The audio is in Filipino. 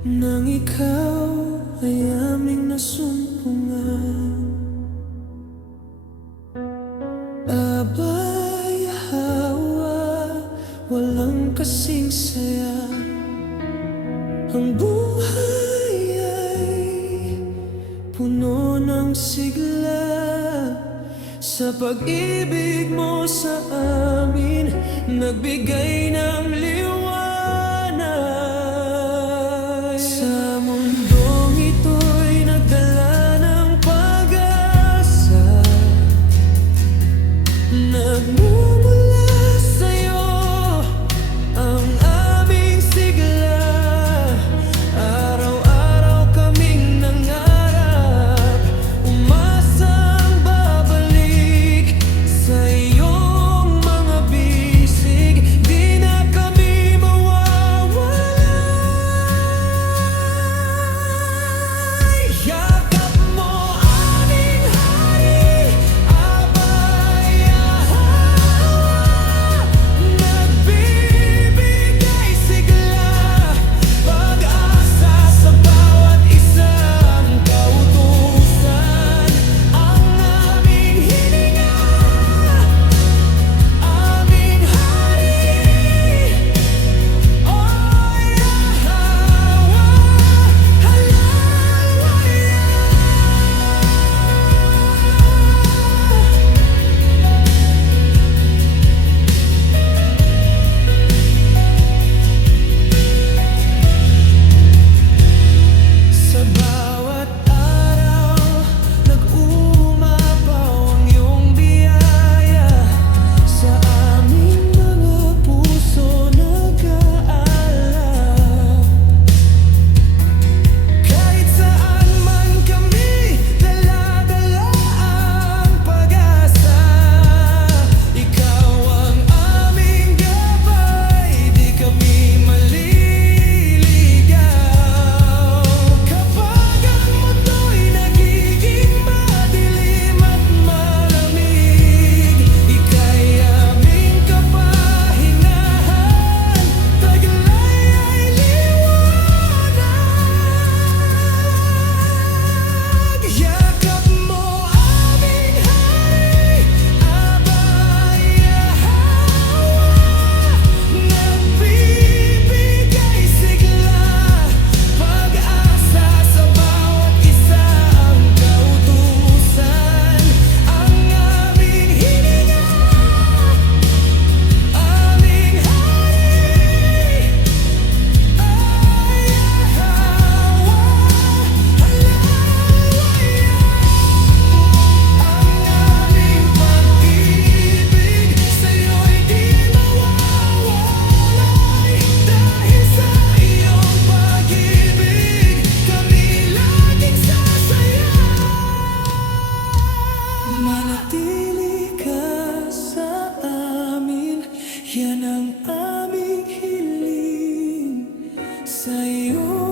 nang ikaw ay aming nasumpungan. Abay, hawa, walang kasing saya. Ang buhay ay puno ng sigla. Sa pag-ibig mo sa amin, nagbigay ng liwanag. Sa mundong ito'y nagdala ng pag-asa, nagmumula sa'yo ang aming sigla. Araw-araw kaming nangarap, umasang babalik sa iyong mga bisig. Di na kami mawawala. Yakap mo aming hari, abay, nagbibigay sigla, pag-asa sa bawat isang kautusan. Ang aming hininga, aming hari, oy, hawa, halawaya. Sa bawat araw, nag-uumapaw ang iyong biyaya. Sa aming mga puso nag-aalab. Kahit saan man kami, dala-dala ang pag-asa. Ikaw ang aming gabay, di kami maliligaw. Kapag ang mundo'y nagiging madilim at malamig, ika'y aming kapahingahan, taglay ay liwanag. Yakap mo aming hari, abay, nagbibigay sigla, pag-asa sa bawat isa ang kautusan. Ang aming hininga, aming hari, ay hawa, halawaya. Ang aming pag-ibig sa'yo'y di mawawalay. Dahil sa iyong pag-ibig, kami laging sasaya. Manatili ka sa amin, yan ang aming hiling. Sa'yo